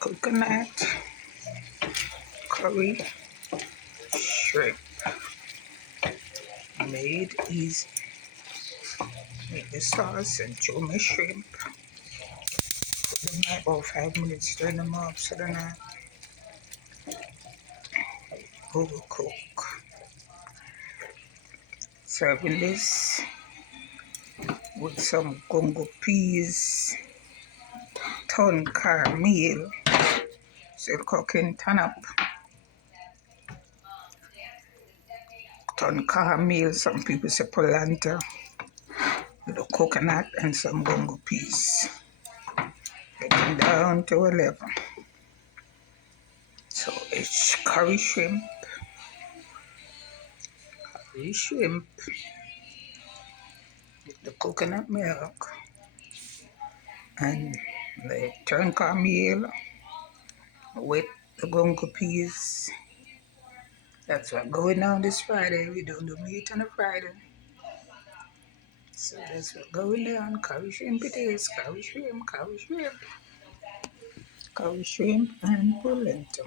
coconut, curry, shrimp. Made easy. Make the sauce and throw my shrimp. Put them in about 5 minutes, turn them up so they're not overcooked. Serving this with some gungo peas, ton cornmeal, still cooking, turn up. Ton cornmeal, some people say polenta, with a coconut and some gungo peas. Getting down to 11. So it's curry shrimp with the coconut milk and the turn cornmeal with the gungo peas. That's what going on this Friday. We don't do meat on a Friday. So that's what going down. Curry shrimp it is. Curry shrimp and polenta.